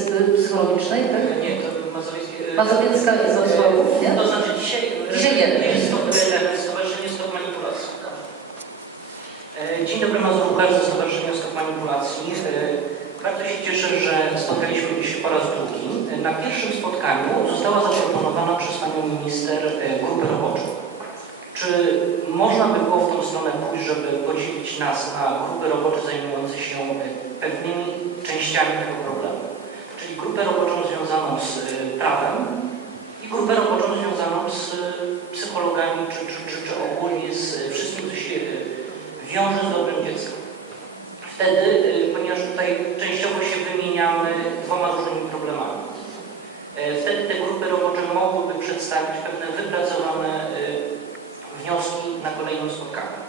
z tak? Nie, to Mazowieckie... Mazowiecka jest z Osławów, nie? To znaczy dzisiaj... Dzisiaj nie. Jest to e, Stowarzyszenie Stop Manipulacji. E, Dzień dobry, Mazur Łukasz ze Stowarzyszenia Stop Manipulacji. E, Bardzo się cieszę, że spotkaliśmy się po raz drugi. E, Na pierwszym spotkaniu została zaproponowana przez Panią Minister e, grupę roboczą. Czy można by było w tą stronę pójść, żeby podzielić nas na grupy robocze zajmujące się e, pewnymi częściami tego problemu? Grupę roboczą związaną z e, prawem i grupę roboczą związaną z e, psychologami, czy, czy, czy, czy ogólnie z wszystkim, co się e, wiąże z dobrym dzieckiem. Wtedy, ponieważ tutaj częściowo się wymieniamy dwoma różnymi problemami, e, wtedy te grupy robocze mogłyby przedstawić pewne wypracowane e, wnioski na kolejnym spotkaniu.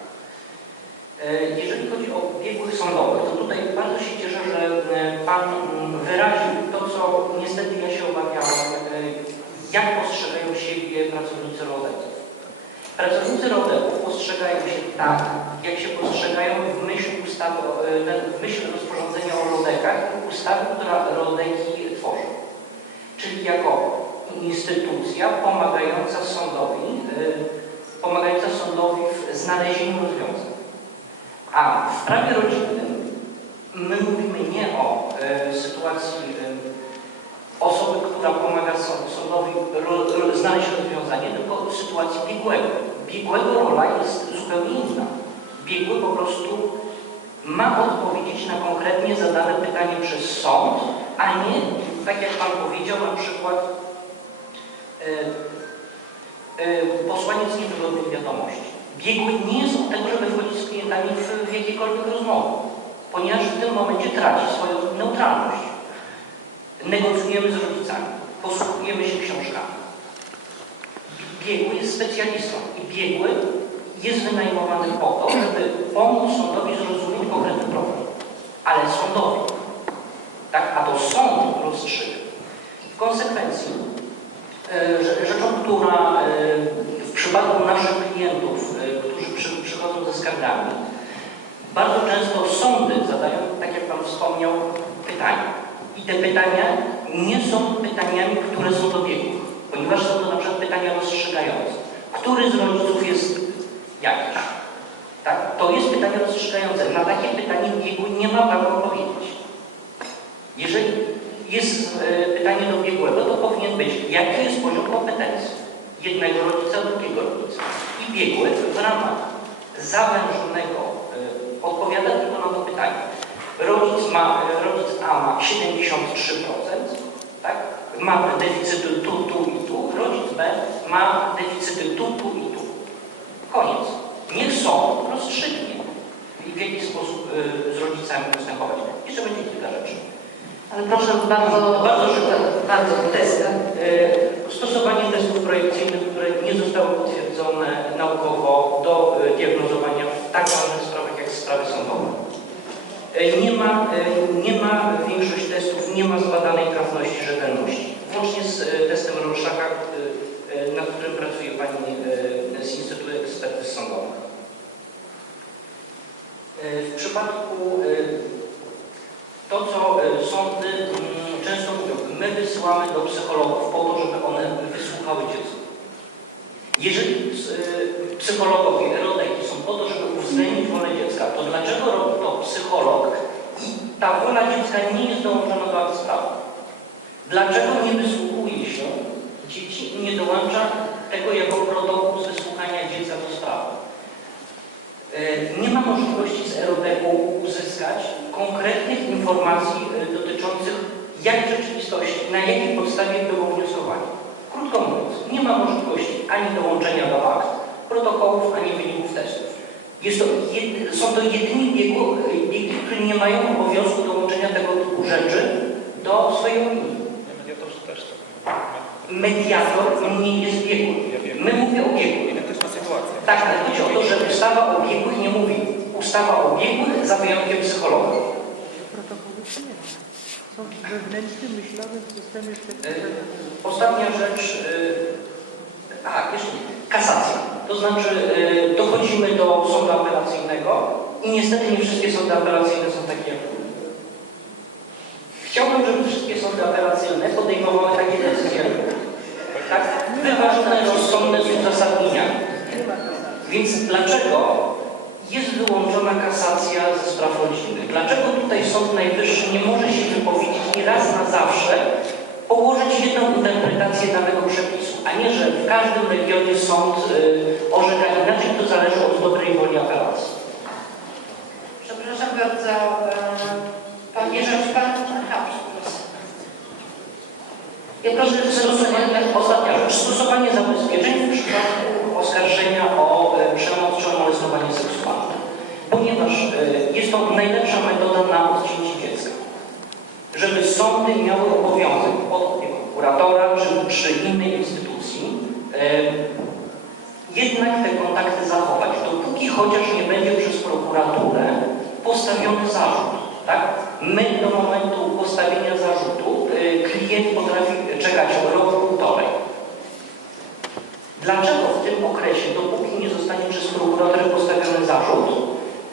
E, Jeżeli chodzi o biegłych sądowych, to tutaj bardzo się cieszę, że e, Pan mm, wyraził to, co niestety ja się obawiałem, e, jak postrzegają siebie pracownicy rodeców. Pracownicy rodeców postrzegają się tak, jak się postrzegają w myśl ustawy, e, w myśl rozporządzenia o rodekach ustawy, która rodeki tworzy. Czyli jako instytucja pomagająca sądowi, e, pomagająca sądowi w znalezieniu rozwiązań. A w prawie rodzinnym my mówimy nie o e, sytuacji osoby, która pomaga sąd, sądowi znaleźć rozwiązanie, tylko o sytuacji biegłego. Biegłego rola jest zupełnie inna. Biegły po prostu ma odpowiedzieć na konkretnie zadane pytanie przez sąd, a nie, tak jak Pan powiedział, na przykład e, e, posłaniec niewygodnych wiadomości. Biegły nie jest od tego, żeby wchodzić z klientami w, w jakiekolwiek rozmowy, ponieważ w tym momencie traci swoją neutralność. Negocjujemy z rodzicami, posługujemy się książkami. Biegły jest specjalistą i biegły jest wynajmowany po to, żeby pomóc sądowi zrozumieć konkretny problem. Ale sądowi. Tak? A to sąd rozstrzyga. W konsekwencji e, rzeczą, która e, w przypadku naszych klientów, e, którzy przy, przychodzą ze skargami, bardzo często sądy zadają, tak jak Pan wspomniał, pytania. I te pytania nie są pytaniami, które są do biegłych, ponieważ są to na przykład pytania rozstrzygające. Który z rodziców jest jakiś? Tak? To jest pytanie rozstrzygające. Na takie pytanie biegły nie ma prawa odpowiedzieć. Jeżeli jest e, pytanie do biegłego, to powinien być, jaki jest poziom kompetencji jednego rodzica, drugiego rodzica. I biegły w ramach zawężonego e, odpowiada tylko na to pytanie. Rodzic, ma, e, rodzic A ma 73%, tak? ma deficyty tu, tu i ma deficyty tu, tu i tu. Koniec. Niech sąd rozstrzygnie, w jaki sposób e, z rodzicami postępować. Jeszcze będzie kilka rzeczy. Ale proszę bardzo, Bardzo szybko. bardzo Testy. E, Stosowanie testów projekcyjnych, które nie zostały potwierdzone naukowo do e, diagnozowania w tak ważnych sprawach jak sprawy sądowe. E, Nie ma, e, nie ma większość testów, nie ma zbadanej trafności rzetelności. Włącznie z e, testem Rorschacha, e, e, nad którym pracuje Pani z Instytutu Ekspertyz Sądowych. W przypadku to, co sądy mm, często mówią, my wysyłamy do psychologów po to, żeby one wysłuchały dziecka. Jeżeli psychologowie, rodeki są po to, żeby uwzględnić wolę dziecka, to dlaczego robi to psycholog i ta wola dziecka nie jest dołączona do akt sprawy? Dlaczego nie wysłuchuje się dzieci i nie dołącza tego jako protokół z wysłuchania dziecka do sprawy? E, Nie ma możliwości z RODEP-u uzyskać konkretnych informacji e, dotyczących jak rzeczywistości, na jakiej podstawie było wnioskowanie. Krótko mówiąc, nie ma możliwości ani dołączenia do akt protokołów, ani wyników testów. To jedy, są to jedyni biegło, biegli, którzy nie mają obowiązku dołączenia tego typu rzeczy do swojej opinii. Mediator nie jest biegły. My mówimy o biegłych. Identyczna sytuacja. Tak, ale chodzi o to, że ustawa o biegłych nie mówi ustawa o biegłych za wyjątkiem psychologa. Protokoły nie ma. Są w systemie E. Ostatnia rzecz, e, a jeszcze nie, kasacja. To znaczy e, dochodzimy do sądu apelacyjnego i niestety nie wszystkie sądy apelacyjne są takie jak Chciałbym, żeby wszystkie sądy tak? Wyważone, rozsądne z uzasadnienia. Więc dlaczego jest wyłączona kasacja ze spraw rodzinnych? Dlaczego tutaj Sąd Najwyższy nie może się wypowiedzieć i raz na zawsze położyć jedną interpretację danego przepisu, a nie, że w każdym regionie sąd y, orzeka inaczej, to zależy od dobrej woli apelacji? Czy innej instytucji jednak te kontakty zachować, dopóki chociaż nie będzie przez prokuraturę postawiony zarzut. Tak? My do momentu postawienia zarzutu y, klient potrafi czekać rok, półtorej. Dlaczego w tym okresie, dopóki nie zostanie przez prokuratorę postawiony zarzut,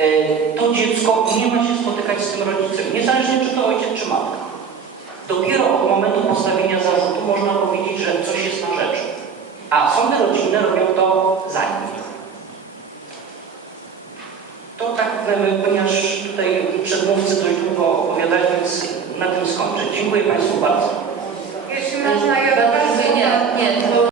y, to dziecko nie ma się spotykać z tym rodzicem, niezależnie czy to ojciec, czy matka. Dopiero od momentu postawienia zarzutu można powiedzieć, że coś jest na rzeczy. A sądy rodzinne robią to zanim. To tak, e, ponieważ tutaj przedmówcy dość długo opowiadali, więc na tym skończę. Dziękuję Państwu bardzo. Jeśli można,